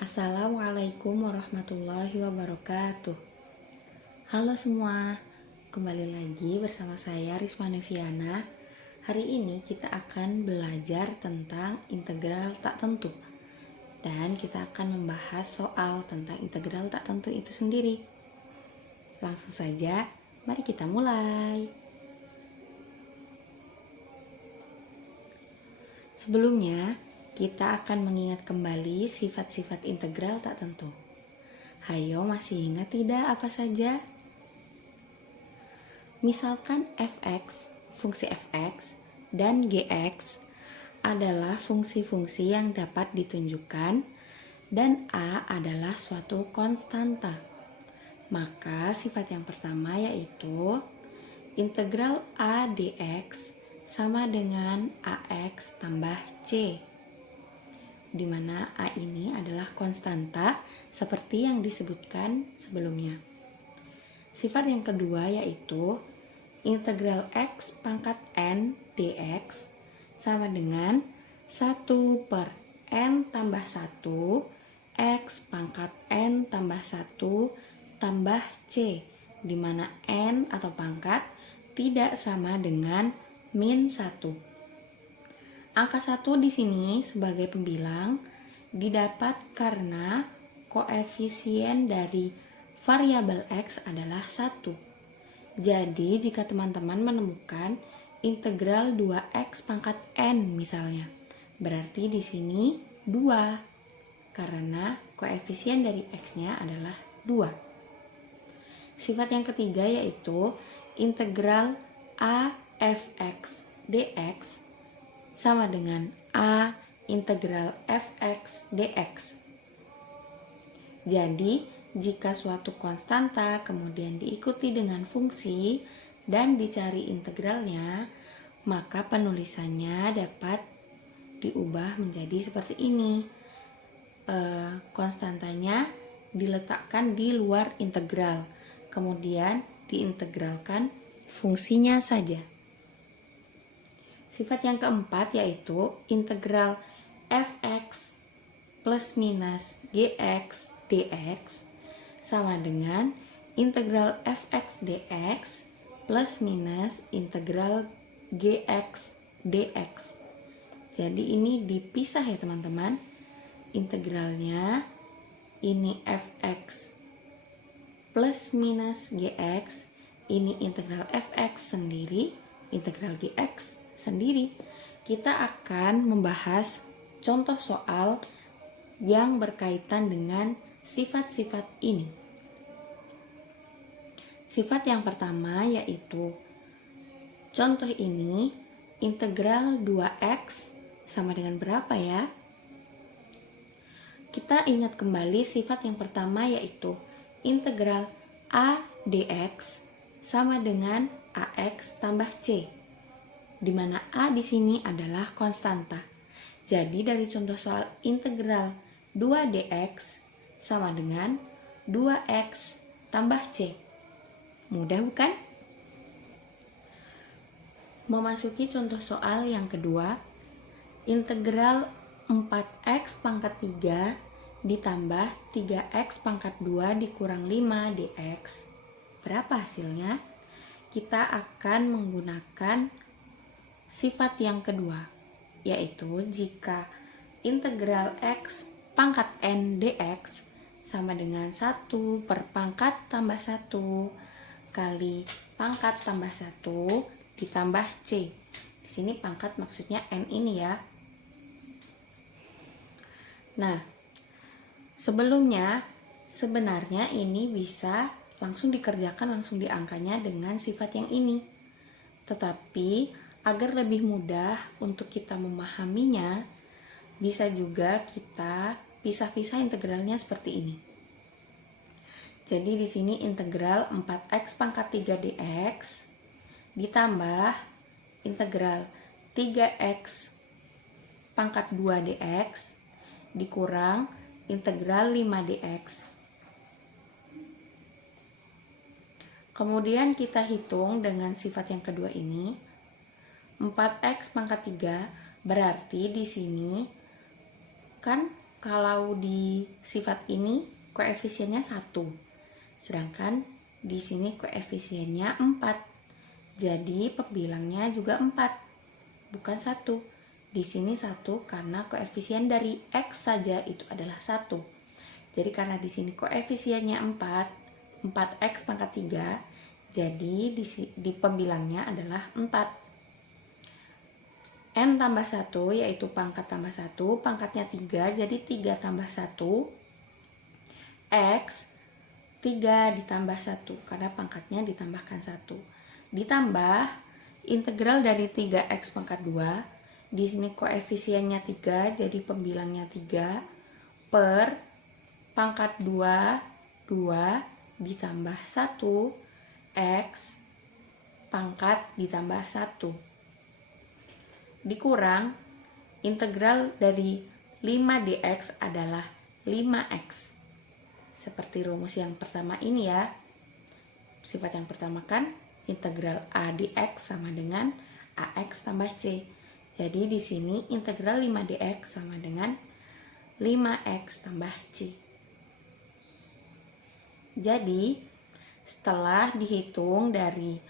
Assalamualaikum warahmatullahi wabarakatuh. Halo semua, kembali lagi bersama saya Risma Neviana. Hari ini kita akan belajar tentang integral tak tentu. Dan kita akan membahas soal tentang integral tak tentu itu sendiri. Langsung saja, mari kita mulai. Sebelumnya, kita akan mengingat kembali sifat-sifat integral tak tentu. Hayo, masih ingat tidak apa saja? Misalkan fx, fungsi fx, dan gx adalah fungsi-fungsi yang dapat ditunjukkan dan a adalah suatu konstanta. Maka sifat yang pertama yaitu integral a dx sama dengan ax tambah c, di mana a ini adalah konstanta seperti yang disebutkan sebelumnya. Sifat yang kedua yaitu integral x pangkat n dx sama dengan 1 per n tambah 1 x pangkat n tambah 1 tambah c, di mana n atau pangkat tidak sama dengan min 1. Angka 1 di sini sebagai pembilang didapat karena koefisien dari variabel x adalah 1. Jadi, jika teman-teman menemukan integral 2x pangkat n misalnya, berarti di sini 2 karena koefisien dari x-nya adalah 2. Sifat yang ketiga yaitu integral a fx dx sama dengan a integral fx dx. Jadi, jika suatu konstanta kemudian diikuti dengan fungsi dan dicari integralnya, maka penulisannya dapat diubah menjadi seperti ini. Konstantanya diletakkan di luar integral, kemudian diintegralkan fungsinya saja. Sifat yang keempat yaitu integral fx plus minus gx dx sama dengan integral fx dx plus minus integral gx dx. Jadi ini dipisah ya teman-teman. Integralnya ini fx plus minus gx, ini integral fx sendiri, integral gx sendiri. Kita akan membahas contoh soal yang berkaitan dengan sifat-sifat ini. Sifat yang pertama yaitu contoh ini integral 2x sama dengan berapa ya? Kita ingat kembali sifat yang pertama yaitu integral a dx sama dengan ax tambah c, di mana a di sini adalah konstanta. Jadi dari contoh soal integral 2dx sama dengan 2x tambah c. Mudah bukan? Memasuki contoh soal yang kedua, integral 4x pangkat 3 ditambah 3x pangkat 2 dikurang 5 dx. Berapa hasilnya? Kita akan menggunakan sifat yang kedua, yaitu jika integral x pangkat n dx sama dengan 1 per pangkat tambah 1 kali pangkat tambah 1 ditambah c. Di sini pangkat maksudnya n ini ya. Nah, sebelumnya sebenarnya ini bisa langsung dikerjakan langsung di angkanya dengan sifat yang ini. Tetapi agar lebih mudah untuk kita memahaminya, bisa juga kita pisah-pisah integralnya seperti ini. Jadi di sini integral 4x pangkat 3 dx ditambah integral 3x pangkat 2 dx dikurang integral 5 dx. Kemudian kita hitung dengan sifat yang kedua ini. 4x pangkat 3 berarti di sini kan kalau di sifat ini koefisiennya 1. Sedangkan di sini koefisiennya 4. Jadi pembilangnya juga 4, bukan 1. Di sini 1 karena koefisien dari X saja itu adalah 1. Jadi karena di sini koefisiennya 4, 4X pangkat 3, jadi di pembilangnya adalah 4. N tambah 1 yaitu pangkat tambah 1, pangkatnya 3, jadi 3 tambah 1, X 3 ditambah 1, karena pangkatnya ditambahkan 1. Ditambah integral dari 3X pangkat 2, di sini koefisiennya 3, jadi pembilangnya 3, per pangkat 2, 2 ditambah 1, X pangkat ditambah 1. Dikurang integral dari 5dx adalah 5x. Seperti rumus yang pertama ini ya. Sifat yang pertama kan integral a dx sama dengan ax tambah c. Jadi di sini integral 5dx sama dengan 5x tambah c. Jadi setelah dihitung dari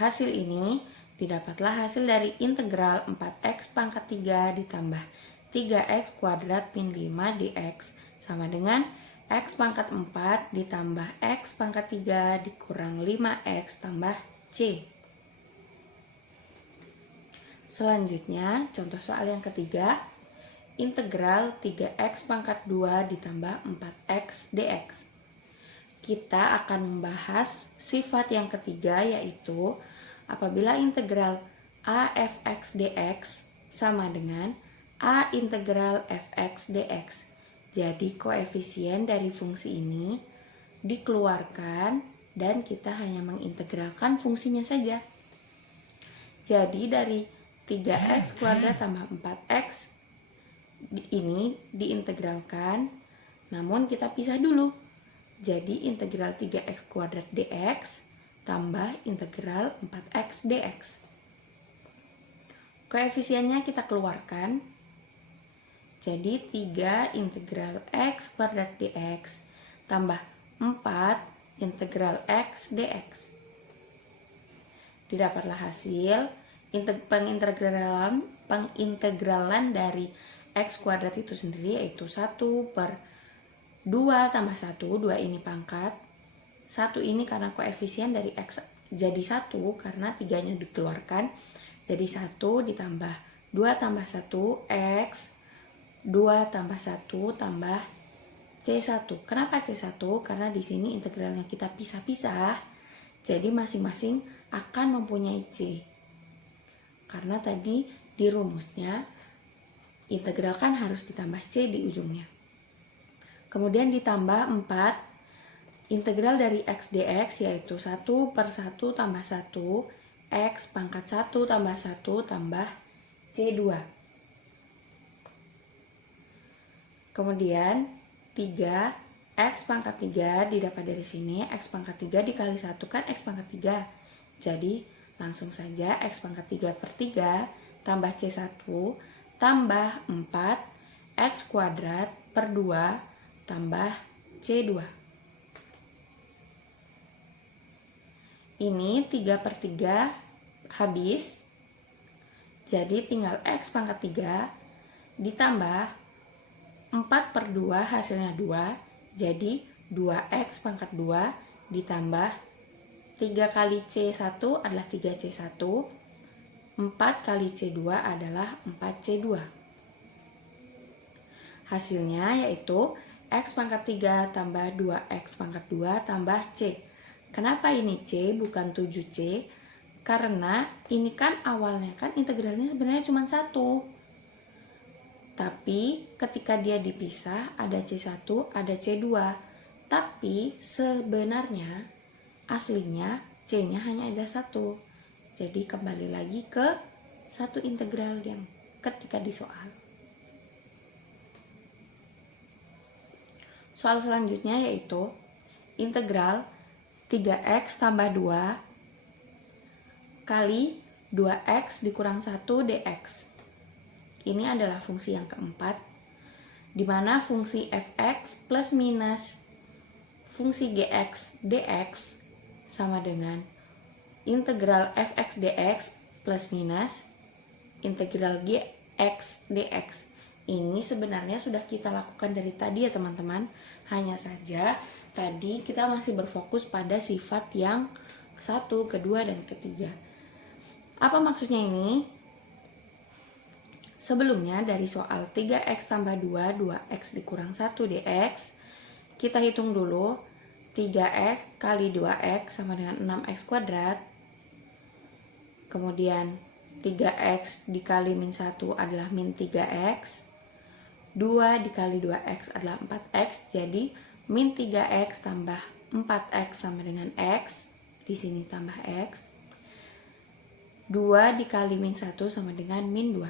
hasil ini, didapatlah hasil dari integral 4x pangkat 3 ditambah 3x kuadrat min 5 dx sama dengan x pangkat 4 ditambah x pangkat 3 dikurang 5x tambah c. Selanjutnya, contoh soal yang ketiga, integral 3x pangkat 2 ditambah 4x dx. Kita akan membahas sifat yang ketiga, yaitu apabila integral a fx dx sama dengan a integral fx dx. Jadi koefisien dari fungsi ini dikeluarkan dan kita hanya mengintegralkan fungsinya saja. Jadi dari 3x kuadrat tambah 4x ini diintegralkan, namun kita pisah dulu. Jadi integral 3x kuadrat dx tambah integral 4x dx. Koefisiennya kita keluarkan. Jadi 3 integral x kuadrat dx tambah 4 integral x dx. Didapatlah hasil pengintegralan dari x kuadrat itu sendiri, yaitu 1 per 2 tambah 1, 2 ini pangkat, 1 ini karena koefisien dari x jadi 1 karena 3-nya dikeluarkan, jadi 1 ditambah 2 tambah 1 x 2 tambah 1 tambah C1. Kenapa C1? Karena di sini integralnya kita pisah-pisah, jadi masing-masing akan mempunyai C. Karena tadi di rumusnya integral kan harus ditambah C di ujungnya. Kemudian ditambah 4 integral dari x dx, yaitu 1 per 1 tambah 1 x pangkat 1 tambah 1 tambah C2. Kemudian 3 x pangkat 3 didapat dari sini, x pangkat 3 dikali 1 kan x pangkat 3. Jadi langsung saja x pangkat 3 per 3 tambah C1 tambah 4 x kuadrat per 2 tambah C2. Ini 3 per 3 habis, jadi tinggal x pangkat 3 ditambah 4 per 2 hasilnya 2, jadi 2x pangkat 2 ditambah 3 kali C1 adalah 3C1, 4 kali C2 adalah 4C2. Hasilnya yaitu x pangkat 3 tambah 2x pangkat 2 tambah C. Kenapa ini C bukan 7C? Karena ini kan awalnya kan integralnya sebenarnya cuma 1. Tapi ketika dia dipisah ada C1, ada C2. Tapi sebenarnya aslinya C-nya hanya ada 1. Jadi kembali lagi ke satu integral yang ketika di soal. Soal selanjutnya yaitu integral 3x tambah 2 kali 2x dikurang 1 dx. Ini adalah fungsi yang keempat. di mana fungsi fx plus minus fungsi gx dx sama dengan integral fx dx plus minus integral gx dx. Ini sebenarnya sudah kita lakukan dari tadi ya teman-teman. Hanya saja tadi kita masih berfokus pada sifat yang satu, kedua, dan ketiga. Apa maksudnya ini? Sebelumnya dari soal 3x tambah 2, 2x dikurang 1 dx, kita hitung dulu 3x kali 2x sama dengan 6x kuadrat. Kemudian 3x dikali min 1 adalah min 3x. 2 dikali 2x adalah 4x, jadi min 3x tambah 4x sama dengan x. Di sini tambah x. 2 dikali min 1 sama dengan min 2.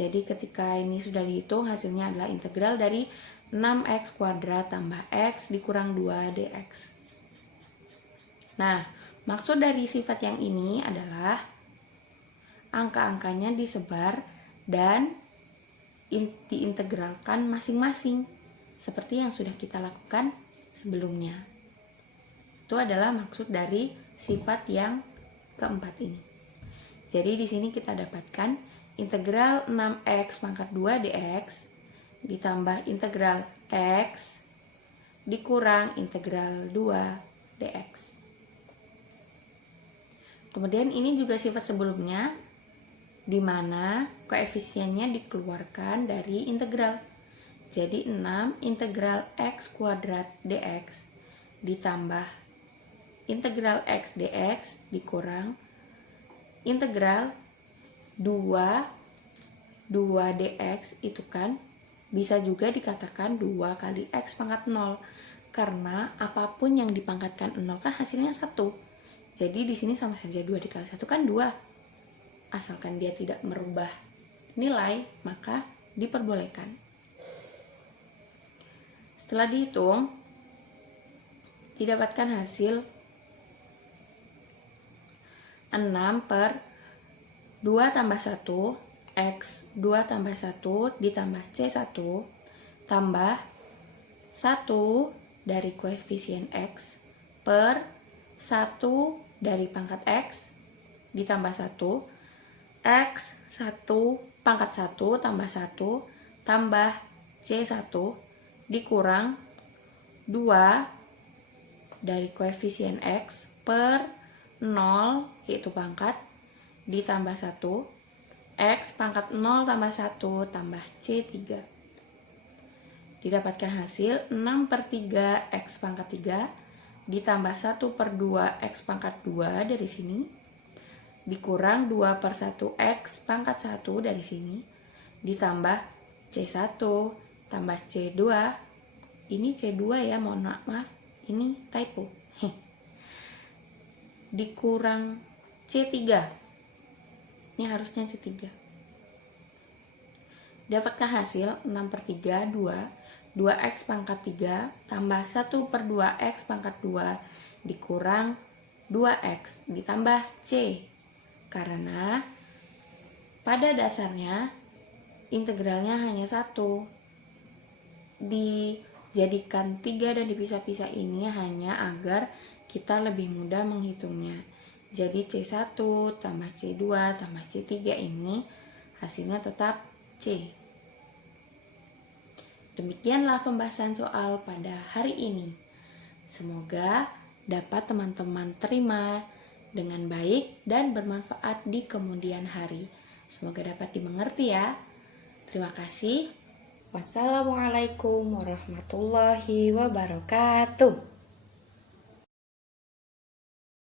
Jadi ketika ini sudah dihitung, hasilnya adalah integral dari 6x kuadrat tambah x dikurang 2 dx. Nah, maksud dari sifat yang ini adalah angka-angkanya disebar dan diintegralkan masing-masing, seperti yang sudah kita lakukan sebelumnya. Itu adalah maksud dari sifat yang keempat ini. Jadi di sini kita dapatkan integral 6x pangkat 2 dx ditambah integral x dikurang integral 2 dx. Kemudian ini juga sifat sebelumnya, di mana koefisiennya dikeluarkan dari integral. Jadi 6 integral x kuadrat dx ditambah integral x dx dikurang integral 2 dx itu kan bisa juga dikatakan 2 kali x pangkat 0, karena apapun yang dipangkatkan 0 kan hasilnya 1. Jadi di sini sama saja 2 dikali 1 kan 2. Asalkan dia tidak merubah nilai, maka diperbolehkan. Setelah dihitung, didapatkan hasil 6 per 2 tambah 1 x 2 tambah 1 ditambah c1 tambah 1 dari koefisien x per 1 dari pangkat x ditambah 1 x 1 pangkat 1 tambah 1 tambah c1 dikurang 2 dari koefisien x per 0 yaitu pangkat ditambah 1 x pangkat 0 tambah 1 tambah c3. Didapatkan hasil 6 per 3 x pangkat 3 ditambah 1 per 2 x pangkat 2 dari sini dikurang 2 per 1 x pangkat 1 dari sini ditambah c1 tambah c2. Ini c2 ya, mohon maaf, ini typo. Dikurang c3. Ini harusnya C3. Dapatkan hasil 6 per 3, 2 2x pangkat 3 tambah 1 per 2x pangkat 2 dikurang 2x ditambah C. Karena pada dasarnya integralnya hanya 1. Dijadikan 3 dan dipisah-pisah ini hanya agar kita lebih mudah menghitungnya. Jadi C1 tambah C2 tambah C3 ini hasilnya tetap C. Demikianlah pembahasan soal pada hari ini. Semoga dapat teman-teman terima dengan baik dan bermanfaat di kemudian hari. Semoga dapat dimengerti ya. Terima kasih. Wassalamualaikum warahmatullahi wabarakatuh.